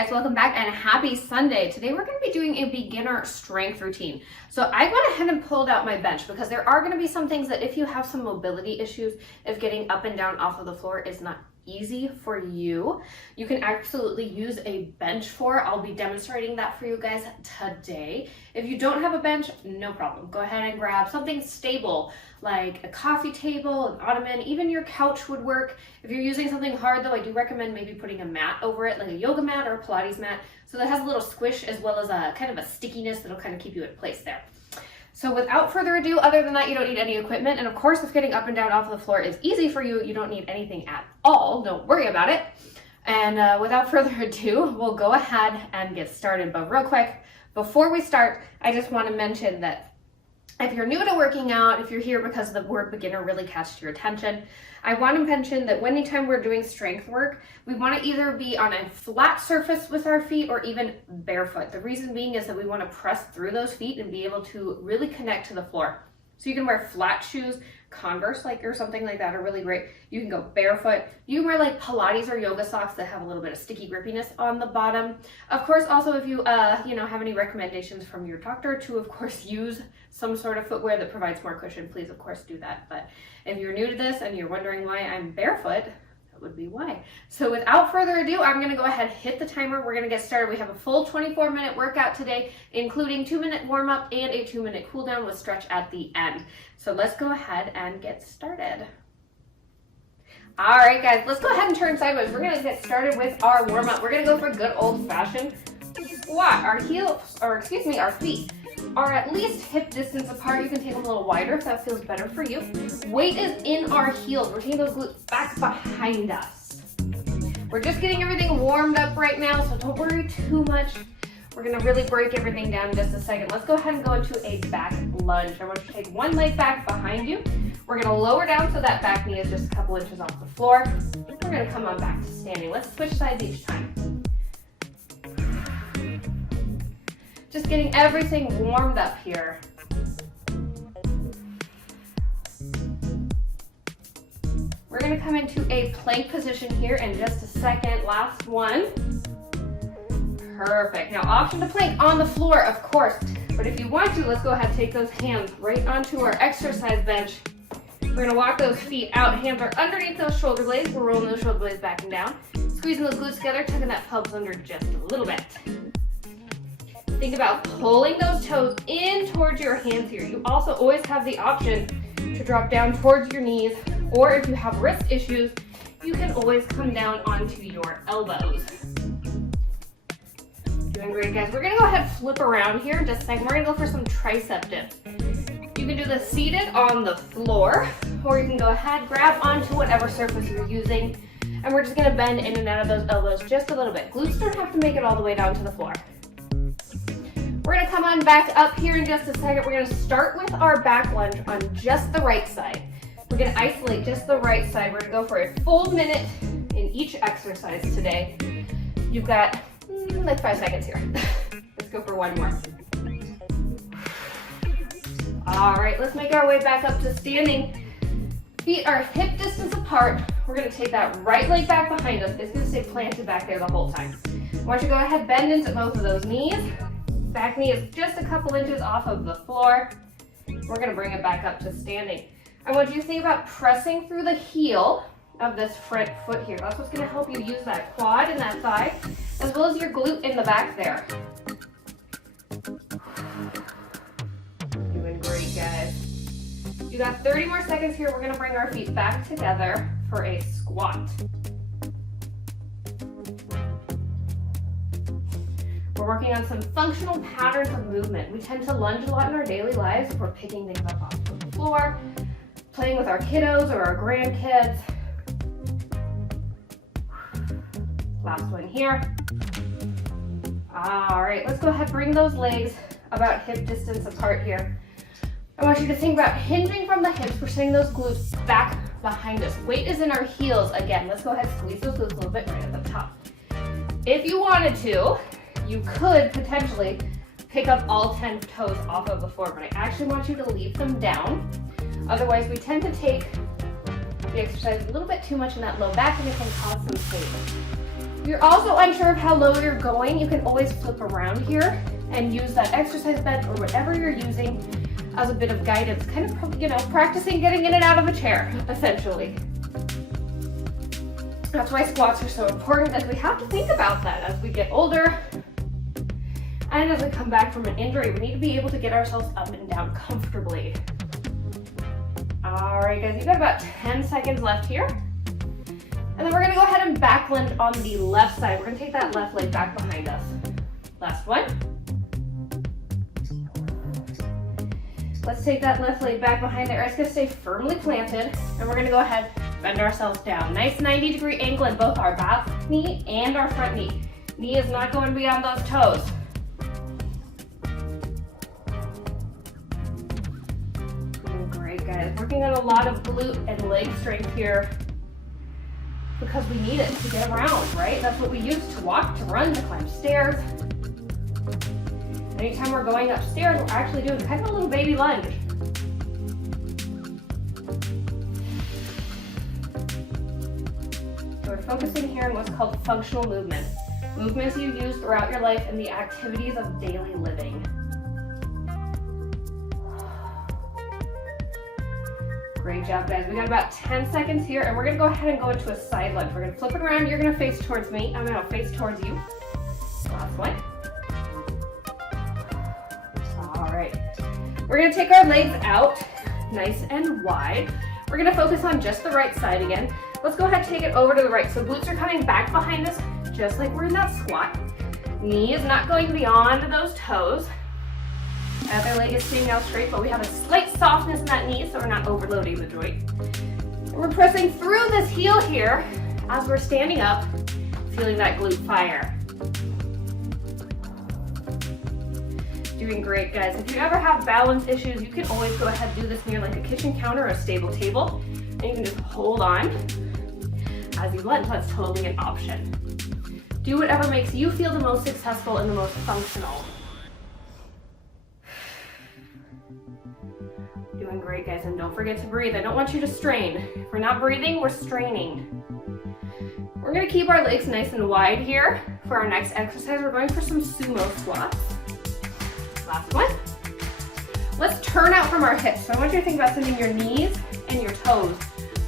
guys, welcome back and happy Sunday. Today we're going to be doing a beginner strength routine. So I went ahead and pulled out my bench because there are going to be some things that if you have some mobility issues, if getting up and down off of the floor is not easy for you, you can absolutely use a bench for. I'll be demonstrating that for you guys today. If you don't have a bench, no problem. Go ahead and grab something stable like a coffee table, an ottoman, even your couch would work. If you're using something hard though, I do recommend maybe putting a mat over it, like a yoga mat or a Pilates mat, so that has a little squish as well as a kind of a stickiness that'll kind of keep you in place there. So without further ado, other than that, you don't need any equipment. And of course, if getting up and down off of the floor is easy for you, you don't need anything at all. Don't worry about it. And without further ado, we'll go ahead and get started. But real quick, before we start, I just want to mention that if you're new to working out, if you're here because the word beginner really catches your attention, I want to mention that anytime we're doing strength work, we want to either be on a flat surface with our feet or even barefoot. The reason being is that we want to press through those feet and be able to really connect to the floor. So you can wear flat shoes, Converse or something like that are really great. You can go barefoot. You can wear like Pilates or yoga socks that have a little bit of sticky grippiness on the bottom. Of course, also if you have any recommendations from your doctor to of course use some sort of footwear that provides more cushion, please of course do that. But if you're new to this and you're wondering why I'm barefoot, that would be why. So without further ado, I'm going to go ahead and hit the timer. We're going to get started. We have a full 24-minute workout today, including 2-minute warm-up and a 2-minute cool down with stretch at the end. So let's go ahead and get started. All right, guys, let's go ahead and turn sideways. We're going to get started with our warm-up. We're going to go for good old-fashioned squat. Our feet are at least hip distance apart. You can take them a little wider if that feels better for you. Weight is in our heels. We're taking those glutes back behind us. We're just getting everything warmed up right now, so don't worry too much. We're gonna really break everything down in just a second. Let's go ahead and go into a back lunge. I want you to take one leg back behind you. We're gonna lower down so that back knee is just a couple inches off the floor. We're gonna come on back to standing. Let's switch sides each time. Just getting everything warmed up here. We're going to come into a plank position here in just a second. Last one. Perfect. Now, option to plank on the floor, of course. But if you want to, let's go ahead and take those hands right onto our exercise bench. We're going to walk those feet out. Hands are underneath those shoulder blades. We're rolling those shoulder blades back and down. Squeezing those glutes together, tucking that pelvis under just a little bit. Think about pulling those toes in towards your hands here. You also always have the option to drop down towards your knees, or if you have wrist issues, you can always come down onto your elbows. Doing great, guys. We're gonna go ahead and flip around here in just a second. We're gonna go for some tricep dips. You can do this seated on the floor, or you can go ahead, grab onto whatever surface you're using, and we're just gonna bend in and out of those elbows just a little bit. Glutes don't have to make it all the way down to the floor. We're going to come on back up here in just a second. We're going to start with our back lunge on just the right side. We're going to isolate just the right side. We're going to go for a full minute in each exercise today. You've got like 5 seconds here. Let's go for one more. All right, let's make our way back up to standing. Feet are hip distance apart. We're going to take that right leg back behind us. It's going to stay planted back there the whole time. I want you to go ahead, bend into both of those knees. Back knee is just a couple inches off of the floor. We're going to bring it back up to standing. I want you to think about pressing through the heel of this front foot here. That's what's going to help you use that quad and that thigh, as well as your glute in the back there. Doing great, guys. You got 30 more seconds here. We're going to bring our feet back together for a squat. We're working on some functional patterns of movement. We tend to lunge a lot in our daily lives if we're picking things up off the floor, playing with our kiddos or our grandkids. Last one here. All right, let's go ahead and bring those legs about hip distance apart here. I want you to think about hinging from the hips. We're sending those glutes back behind us. Weight is in our heels. Again, let's go ahead and squeeze those glutes a little bit right at the top. If you wanted to, you could potentially pick up all 10 toes off of the floor, but I actually want you to leave them down. Otherwise, we tend to take the exercise a little bit too much in that low back and it can cause some pain. If you're also unsure of how low you're going, you can always flip around here and use that exercise bench or whatever you're using as a bit of guidance, kind of, you know, practicing getting in and out of a chair, essentially. That's why squats are so important, as we have to think about that as we get older and as we come back from an injury. We need to be able to get ourselves up and down comfortably. All right, guys, you've got about 10 seconds left here. And then we're gonna go ahead and back lunge on the left side. We're gonna take that left leg back behind us. Last one. Let's take that left leg back behind there. It's gonna stay firmly planted, and we're gonna go ahead, bend ourselves down. Nice 90-degree angle in both our back knee and our front knee. Knee is not going beyond those toes. Great, guys. Working on a lot of glute and leg strength here because we need it to get around, right? That's what we use to walk, to run, to climb stairs. Anytime we're going upstairs, we're actually doing kind of a little baby lunge. So we're focusing here on what's called functional movement. Movements you use throughout your life and the activities of daily living. Great job, guys. We got about 10 seconds here, and we're gonna go ahead and go into a side lunge. We're gonna flip it around. You're gonna face towards me. I'm gonna face towards you. Last one. All right. We're gonna take our legs out nice and wide. We're gonna focus on just the right side again. Let's go ahead and take it over to the right. So glutes are coming back behind us, just like we're in that squat. Knee is not going beyond those toes. Other leg is staying out straight, but we have a slight softness in that knee, so we're not overloading the joint. And we're pressing through this heel here as we're standing up, feeling that glute fire. Doing great, guys. If you ever have balance issues, you can always go ahead and do this near like a kitchen counter or a stable table, and you can just hold on as you lunge. That's totally an option. Do whatever makes you feel the most successful and the most functional. Doing great, guys, and don't forget to breathe. I don't want you to strain. If we're not breathing, we're straining. We're gonna keep our legs nice and wide here. For our next exercise, we're going for some sumo squats. Last one. Let's turn out from our hips. So I want you to think about sending your knees and your toes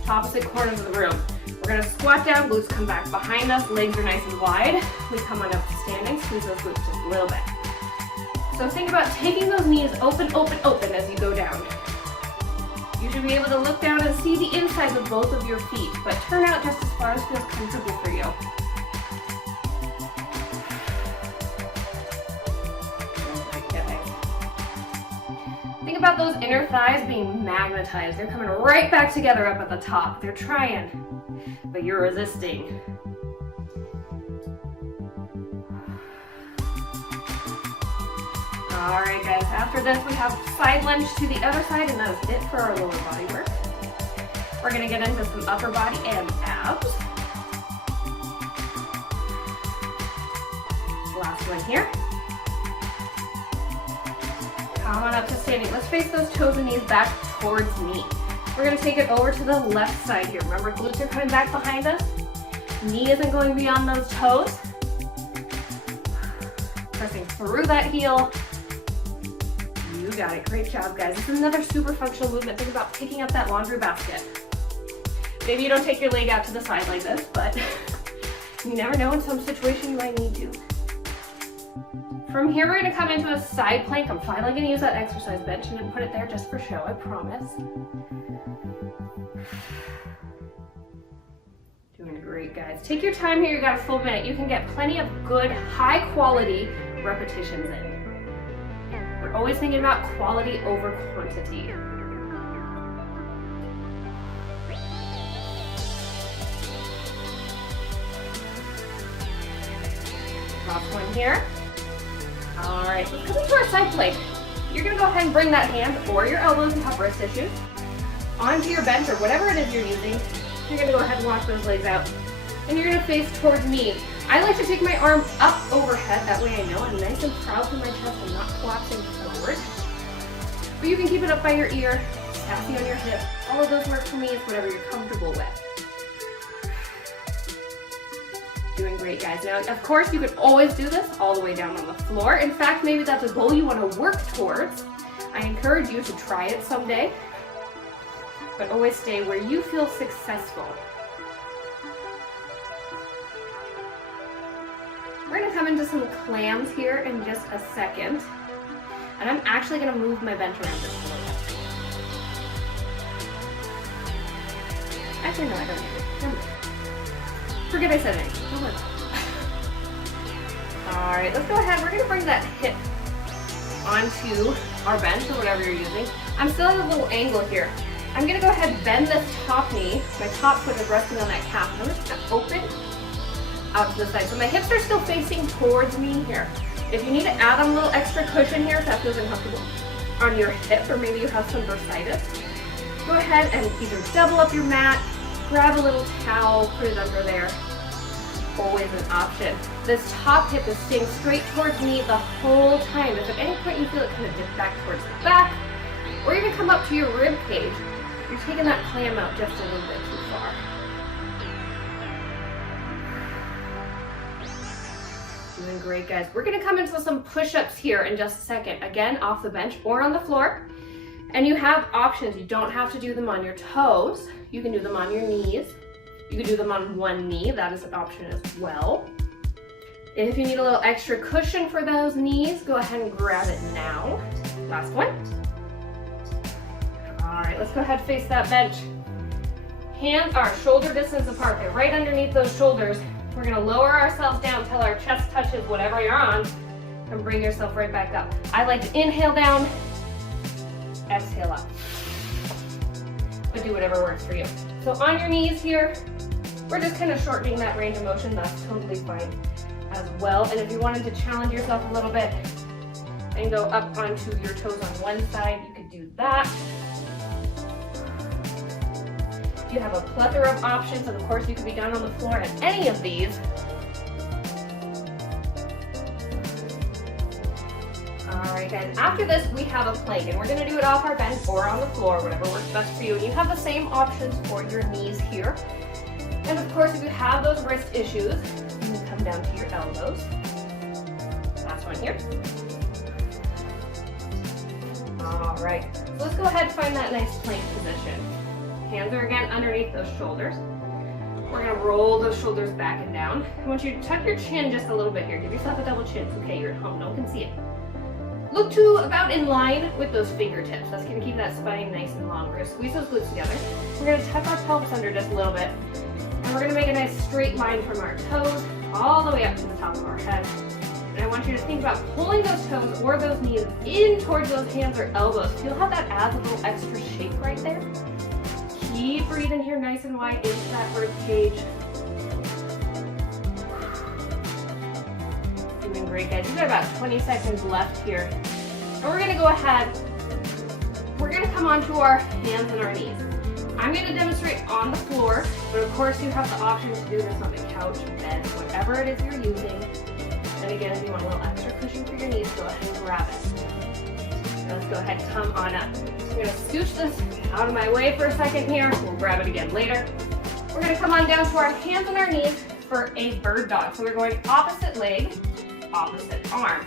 to opposite corners of the room. We're gonna squat down, glutes come back behind us, legs are nice and wide. We come on up to standing, squeeze those glutes just a little bit. So think about taking those knees open, open, open as you go down. You should be able to look down and see the insides of both of your feet, but turn out just as far as feels comfortable for you. Think about those inner thighs being magnetized. They're coming right back together up at the top. They're trying, but you're resisting. All right, guys, after this, we have side lunge to the other side, and that is it for our lower body work. We're gonna get into some upper body and abs. Last one here. Come on up to standing. Let's face those toes and knees back towards me. We're gonna take it over to the left side here. Remember, glutes are coming back behind us. Knee isn't going beyond those toes. Pressing through that heel. You got it. Great job, guys. This is another super functional movement. Think about picking up that laundry basket. Maybe you don't take your leg out to the side like this, but you never know, in some situation you might need to. From here, we're going to come into a side plank. I'm finally going to use that exercise bench and put it there just for show, I promise. Doing great, guys. Take your time here. You got a full minute. You can get plenty of good, high quality repetitions in. We're always thinking about quality over quantity. Last one here. All right, let's come into our side plank. You're gonna go ahead and bring that hand or your elbows and top wrist issues onto your bench or whatever it is you're using. You're gonna go ahead and walk those legs out. And you're gonna face towards me. I like to take my arms up overhead, that way I know I'm nice and proud through my chest and not collapsing forward. But you can keep it up by your ear, tapping on your hip. All of those work for me. It's whatever you're comfortable with. Doing great, guys. Now, of course, you could always do this all the way down on the floor. In fact, maybe that's a goal you want to work towards. I encourage you to try it someday, but always stay where you feel successful. We're gonna come into some clams here in just a second. And I'm actually gonna move my bench around just a little bit. Actually, no, I don't need it. Forget I said anything. Don't worry. All right, let's go ahead. We're gonna bring that hip onto our bench or whatever you're using. I'm still at a little angle here. I'm gonna go ahead and bend this top knee. My top foot is resting on that calf. I'm just gonna open out to the side. So my hips are still facing towards me here. If you need to add on a little extra cushion here if that feels uncomfortable on your hip, or maybe you have some bursitis, go ahead and either double up your mat, grab a little towel, put it under there. Always an option. This top hip is staying straight towards me the whole time. If at any point you feel it kind of dip back towards the back, or even come up to your rib cage, you're taking that clam out just a little bit too far. Doing great, guys. We're gonna come into some push-ups here in just a second. Again, off the bench or on the floor. And you have options. You don't have to do them on your toes. You can do them on your knees. You can do them on one knee. That is an option as well. If you need a little extra cushion for those knees, go ahead and grab it now. Last one. All right, let's go ahead and face that bench. Hands are shoulder distance apart. They're right underneath those shoulders. We're gonna lower ourselves down till our chest touches whatever you're on and bring yourself right back up. I like to inhale down, exhale up. But do whatever works for you. So on your knees here, we're just kind of shortening that range of motion. That's totally fine as well. And if you wanted to challenge yourself a little bit and go up onto your toes on one side, you could do that. You have a plethora of options, and of course you could be down on the floor at any of these. All right, guys, after this we have a plank, and we're gonna do it off our bench or on the floor, whatever works best for you. And you have the same options for your knees here. And of course, if you have those wrist issues, you can come down to your elbows. Last one here. All right, so let's go ahead and find that nice plank position. Hands are again underneath those shoulders. We're gonna roll those shoulders back and down. I want you to tuck your chin just a little bit here. Give yourself a double chin. It's okay, you're at home, no one can see it. Look to about in line with those fingertips. That's gonna keep that spine nice and long. We're gonna squeeze those glutes together. We're gonna tuck our pelvis under just a little bit. And we're gonna make a nice straight line from our toes all the way up to the top of our head. And I want you to think about pulling those toes or those knees in towards those hands or elbows. Feel how that adds a little extra shape right there. Keep breathing here nice and wide into that rib cage. Doing great, guys. You've got about 20 seconds left here. And we're gonna go ahead. We're gonna come onto our hands and our knees. I'm gonna demonstrate on the floor, but of course you have the option to do this on the couch, bed, whatever it is you're using. And again, if you want a little extra cushion for your knees, go ahead and grab it. Now let's go ahead and come on up. I'm gonna scooch this out of my way for a second here. We'll grab it again later. We're gonna come on down to our hands and our knees for a bird dog. So we're going opposite leg, opposite arm.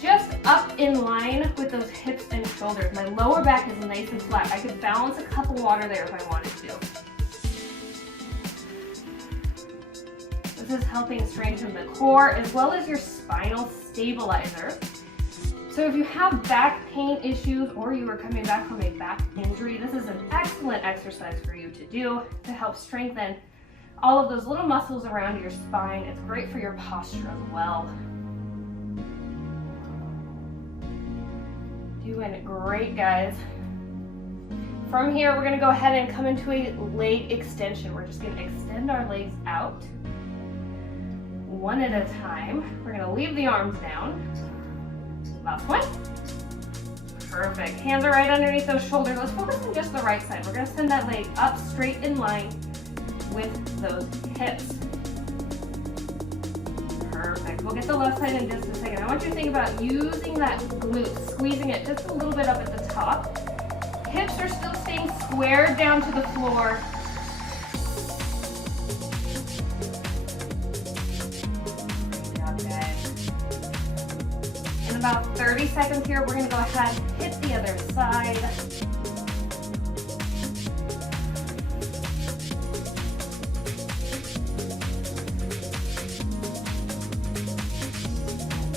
Just up in line with those hips and shoulders. My lower back is nice and flat. I could balance a cup of water there if I wanted to. This is helping strengthen the core as well as your spinal stabilizer. So if you have back pain issues or you are coming back from a back injury, this is an excellent exercise for you to do to help strengthen all of those little muscles around your spine. It's great for your posture as well. Doing great, guys. From here, we're gonna go ahead and come into a leg extension. We're just gonna extend our legs out one at a time. We're gonna leave the arms down. Last one. Perfect. Hands are right underneath those shoulders. Let's focus on just the right side. We're gonna send that leg up straight in line with those hips. Perfect. We'll get the left side in just a second. I want you to think about using that glute, squeezing it just a little bit up at the top. Hips are still staying squared down to the floor. about 30 seconds here. We're gonna go ahead, hit the other side.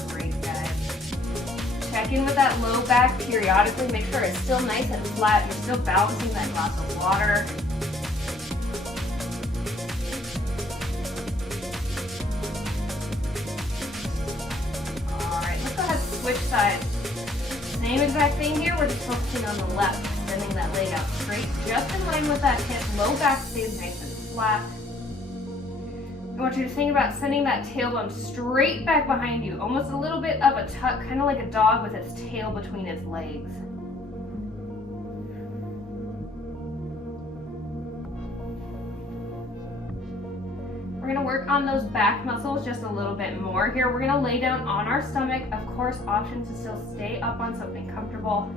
Great, guys. Check in with that low back periodically. Make sure it's still nice and flat. You're still balancing that glass of water. Switch sides. Same exact thing here, we're just focusing on the left, extending that leg out straight, just in line with that hip. Low back stays nice and flat. I want you to think about sending that tailbone straight back behind you, almost a little bit of a tuck, kind of like a dog with its tail between its legs. We're gonna work on those back muscles just a little bit more here. We're gonna lay down on our stomach. Of course, option to still stay up on something comfortable.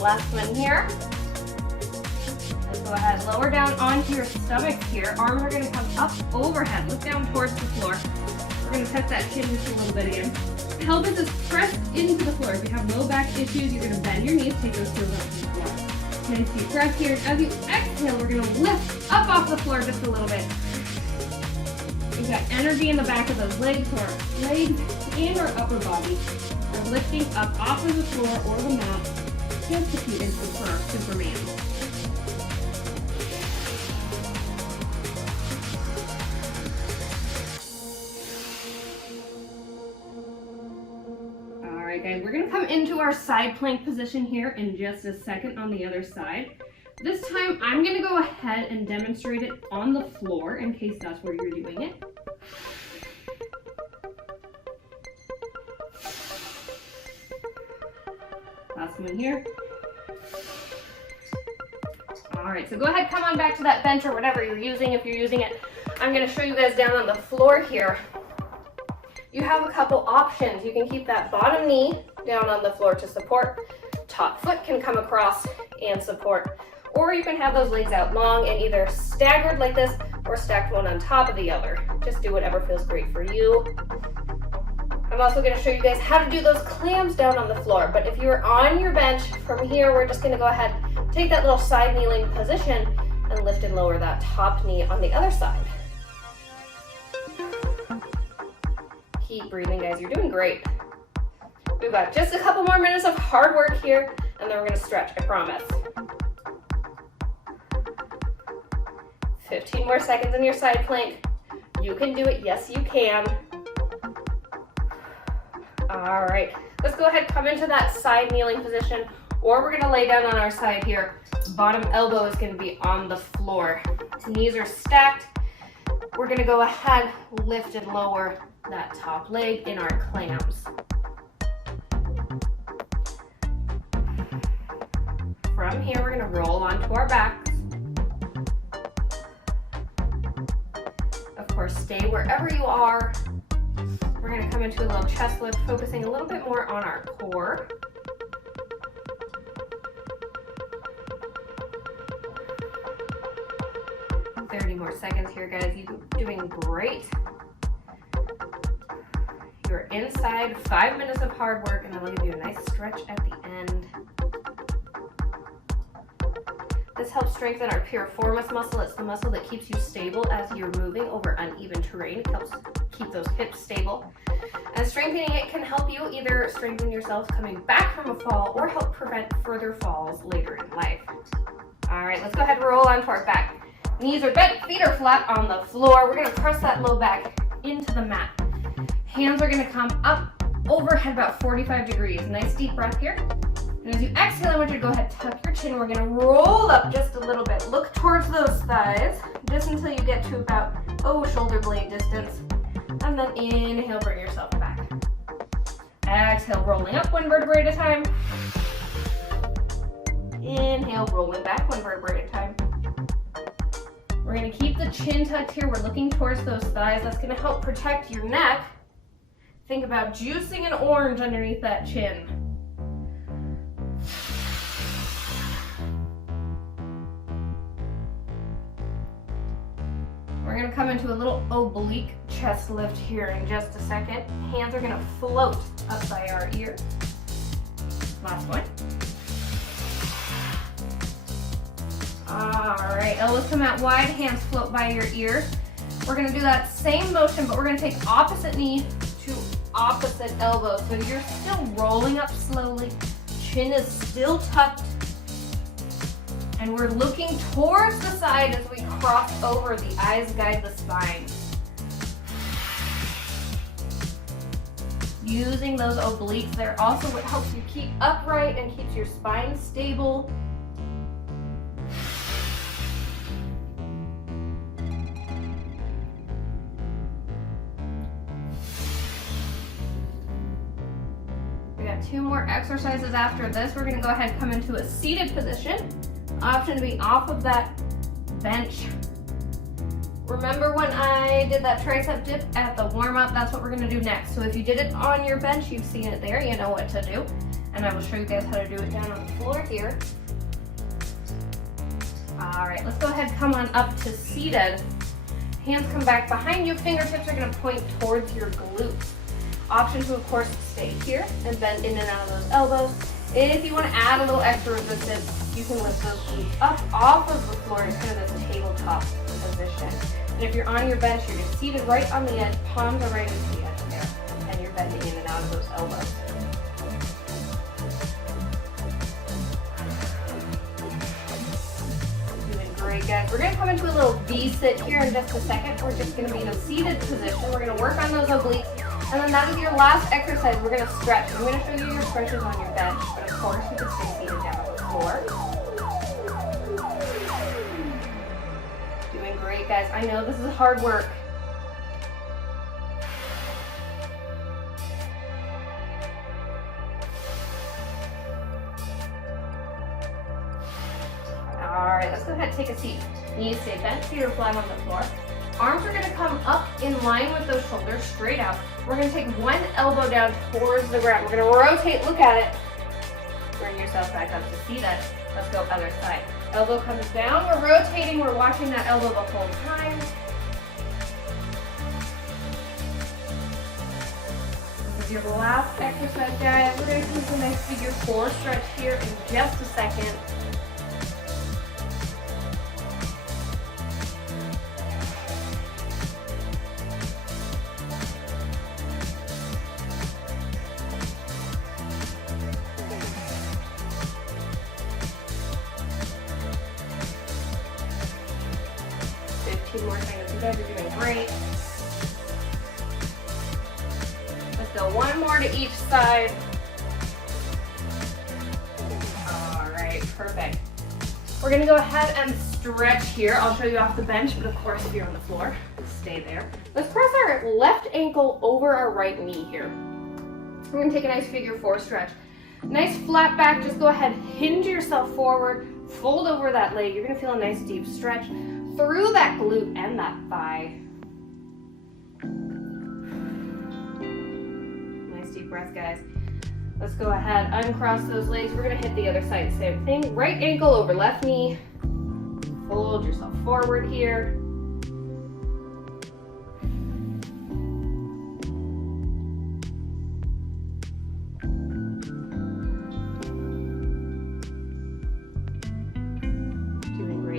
Last one here. Let's go ahead, lower down onto your stomach here. Arms are gonna come up overhead. Look down towards the floor. We're gonna touch that chin just a little bit again. Pelvis is pressed into the floor. If you have low back issues, you're gonna bend your knees, take those heels off the floor. Nice deep breath here. As you exhale, we're gonna lift up off the floor just a little bit. We've got energy in the back of those legs, so our legs and our upper body are lifting up off of the floor or the mat. Just a few inches for our Superman. All right, guys, we're gonna come into our side plank position here in just a second on the other side. This time, I'm gonna go ahead and demonstrate it on the floor in case that's where you're doing it. Last one here. All right, so go ahead, come on back to that bench or whatever you're using. If you're using it, I'm gonna show you guys down on the floor here. You have a couple options. You can keep that bottom knee down on the floor to support. Top foot can come across and support. Or you can have those legs out long and either staggered like this or stacked one on top of the other. Just do whatever feels great for you. I'm also going to show you guys how to do those clams down on the floor. But if you're on your bench, from here, we're just going to go ahead, take that little side kneeling position and lift and lower that top knee on the other side. Keep breathing, guys. You're doing great. We've got just a couple more minutes of hard work here, and then we're going to stretch, I promise. 15 more seconds in your side plank. You can do it. Yes, you can. All right, let's go ahead, come into that side kneeling position, or we're gonna lay down on our side here. Bottom elbow is gonna be on the floor. Knees are stacked. We're gonna go ahead, lift and lower that top leg in our clams. From here, we're gonna roll onto our backs. Of course, stay wherever you are. We're going to come into a little chest lift, focusing a little bit more on our core. $30 more seconds here, guys. You're doing great. You're inside 5 minutes of hard work, and I'm going to give you a nice stretch at the end. This helps strengthen our piriformis muscle. It's the muscle that keeps you stable as you're moving over uneven terrain. It helps keep those hips stable. And strengthening it can help you either strengthen yourself coming back from a fall or help prevent further falls later in life. All right, let's go ahead and roll onto our back. Knees are bent, feet are flat on the floor. We're gonna press that low back into the mat. Hands are gonna come up overhead about 45 degrees. Nice deep breath here. And as you exhale, I want you to go ahead, tuck your chin. We're gonna roll up just a little bit. Look towards those thighs, just until you get to about, shoulder blade distance. And then inhale, bring yourself back. Exhale, rolling up one vertebrae at a time. Inhale, rolling back one vertebrae at a time. We're gonna keep the chin tucked here. We're looking towards those thighs. That's gonna help protect your neck. Think about juicing an orange underneath that chin. We're gonna come into a little oblique chest lift here in just a second. Hands are gonna float up by our ear. Last one. All right, elbows come out wide, hands float by your ear. We're gonna do that same motion, but we're gonna take opposite knee to opposite elbow. So you're still rolling up slowly, chin is still tucked, and we're looking towards the side as we cross over. The eyes guide the spine. Using those obliques there also what helps you keep upright and keeps your spine stable. We got 2 more exercises after this. We're gonna go ahead and come into a seated position. Option to be off of that bench. Remember when I did that tricep dip at the warm-up? That's what we're gonna do next. So if you did it on your bench, you've seen it there, you know what to do. And I will show you guys how to do it down on the floor here. All right, let's go ahead and come on up to seated. Hands come back behind you, fingertips are gonna point towards your glutes. Option to, of course, stay here and bend in and out of those elbows. If you want to add a little extra resistance, you can lift those glutes up off of the floor in kind of this tabletop position. And if you're on your bench, you're just seated right on the edge, palms are right into the edge there, and you're bending in and out of those elbows. Doing great, guys. We're going to come into a little V-sit here in just a second. We're just going to be in a seated position. We're going to work on those obliques. And then that is your last exercise. We're going to stretch. I'm going to show you your stretches on your bench, but of course you can stay seated down on the floor. Doing great, guys. I know this is hard work. All right, let's go ahead and take a seat. Knees stay bent, feet are flat on the floor. Arms are going to come up in line with those shoulders, straight out. We're going to take one elbow down towards the ground. We're going to rotate, look at it. Bring yourself back up to see that. Let's go other side. Elbow comes down, we're rotating, we're watching that elbow the whole time. This is your last exercise, guys. We're going to do some nice figure 4 stretch here in just a second. More seconds. You guys are doing great. Let's go one more to each side. All right, perfect. We're gonna go ahead and stretch here. I'll show you off the bench, but of course if you're on the floor, stay there. Let's press our left ankle over our right knee here. We're gonna take a nice figure 4 stretch. Nice flat back, just go ahead, hinge yourself forward, fold over that leg. You're gonna feel a nice deep stretch through that glute and that thigh. Nice deep breath, guys. Let's go ahead, uncross those legs. We're gonna hit the other side, same thing. Right ankle over left knee. Fold yourself forward here.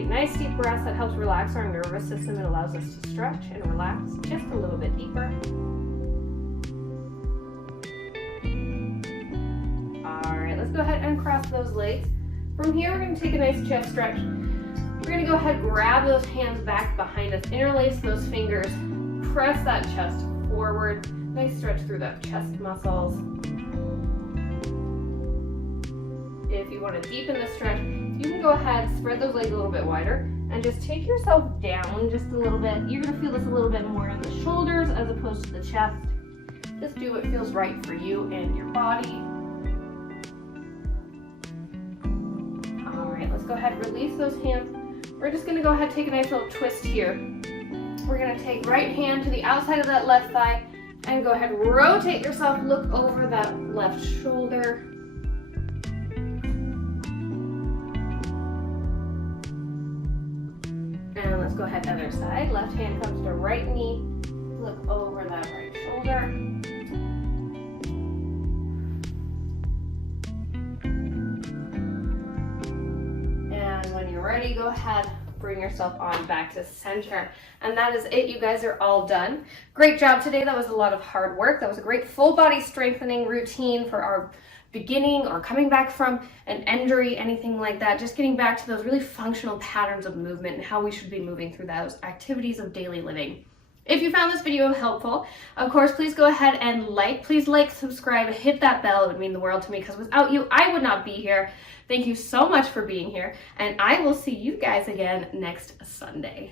Nice deep breath that helps relax our nervous system. It allows us to stretch and relax just a little bit deeper. All right, let's go ahead and uncross those legs. From here, we're going to take a nice chest stretch. We're going to go ahead and grab those hands back behind us, interlace those fingers, press that chest forward. Nice stretch through that chest muscles. If you want to deepen the stretch, you can go ahead, spread those legs a little bit wider, and just take yourself down just a little bit. You're going to feel this a little bit more in the shoulders as opposed to the chest. Just do what feels right for you and your body. go ahead, release those hands. We're just gonna go ahead, take a nice little twist here. We're gonna take right hand to the outside of that left thigh and go ahead, rotate yourself, look over that left shoulder. And let's go ahead, other side. Left hand comes to right knee, look over that right shoulder. And when you're ready, go ahead, bring yourself on back to center. And that is it. You guys are all done. Great job today. That was a lot of hard work. That was a great full body strengthening routine for our beginning or coming back from an injury, anything like that. Just getting back to those really functional patterns of movement and how we should be moving through those activities of daily living. If you found this video helpful, of course, please go ahead and please like, subscribe, hit that bell. It would mean the world to me because without you, I would not be here. Thank you so much for being here, and I will see you guys again next Sunday.